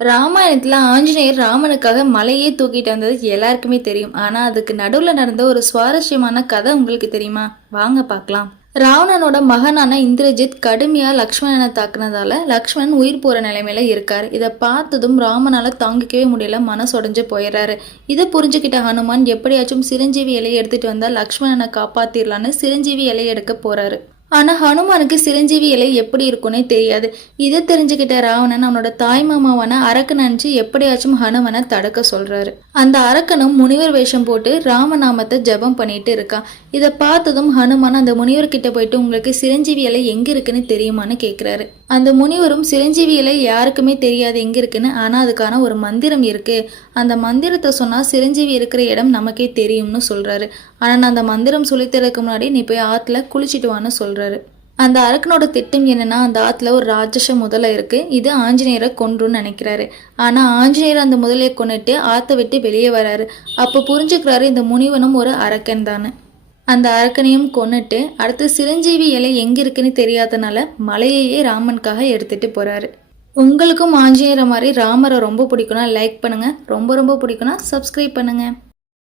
ராமாயணத்துல ஆஞ்சநேயர் ராமனுக்காக மலையே தூக்கிட்டு வந்தது எல்லாருக்குமே தெரியும். ஆனா அதுக்கு நடுவுல நடந்த ஒரு சுவாரஸ்யமான கதை உங்களுக்கு தெரியுமா? வாங்க பார்க்கலாம். ராவணனோட மகனான இந்திரஜித் கடுமையா லக்ஷ்மணனை தாக்குனதால லக்ஷ்மணன் உயிர் போற நிலைமையில இருக்காரு. இதை பார்த்ததும் ராமனால தாங்கிக்கவே முடியல, மனசொடைஞ்சு போயிடுறாரு. இதை புரிஞ்சுக்கிட்ட ஹனுமான் எப்படியாச்சும் சிரஞ்சீவி இலையை எடுத்துட்டு வந்தா லக்ஷ்மணனை காப்பாத்திரலான்னு சிரஞ்சீவி இலையை எடுக்க போறாரு. ஆனால் ஹனுமானுக்கு சிரஞ்சீவி இலை எப்படி இருக்குன்னே தெரியாது. இதை தெரிஞ்சுக்கிட்ட ராவணன் அவனோட தாய் மாமாவான அரக்கன் நினச்சி எப்படியாச்சும் ஹனுமனை தடுக்க சொல்றாரு. அந்த அரக்கனும் முனிவர் வேஷம் போட்டு ராமநாமத்தை ஜபம் பண்ணிட்டு இருக்கான். இதை பார்த்ததும் ஹனுமான் அந்த முனிவர்கிட்ட போயிட்டு உங்களுக்கு சிரஞ்சீவி இலை எங்க இருக்குன்னு தெரியுமான்னு கேட்குறாரு. அந்த முனிவரும் சிரஞ்சீவி இலை யாருக்குமே தெரியாது எங்க இருக்குன்னு, ஆனால் அதுக்கான ஒரு மந்திரம் இருக்கு, அந்த மந்திரத்தை சொன்னா சிரஞ்சீவி இருக்கிற இடம் நமக்கே தெரியும்னு சொல்றாரு. ஆனால் நான் அந்த மந்திரம் சொல்லித்தரதுக்கு முன்னாடி நீ போய் ஆற்றுல குளிச்சுட்டு வான்னு சொல்றாரு. அந்த அரக்கனோட திட்டம் என்னன்னா, அந்த ஆற்றுல ஒரு ராட்சச முதலை இருக்கு, இது ஆஞ்சநேயரை கொன்றுன்னு நினைக்கிறாரு. ஆனால் ஆஞ்சநேயர் அந்த முதலையை கொண்டுட்டு ஆற்றை விட்டு வெளியே வராரு. அப்போ புரிஞ்சுக்கிறாரு இந்த முனிவனும் ஒரு அரக்கன் தானே. அந்த அரக்கனையும் கொன்னுட்டு அடுத்து சிரஞ்சீவி இலை எங்கே இருக்குன்னு தெரியாதனால மலையையே ராமனுக்காக எடுத்துட்டு போறாரு. உங்களுக்கும் ஆஞ்சநேயரை மாதிரி ராமரை ரொம்ப பிடிக்கும்னா லைக் பண்ணுங்க, ரொம்ப ரொம்ப பிடிக்கும்னா சப்ஸ்கிரைப் பண்ணுங்க.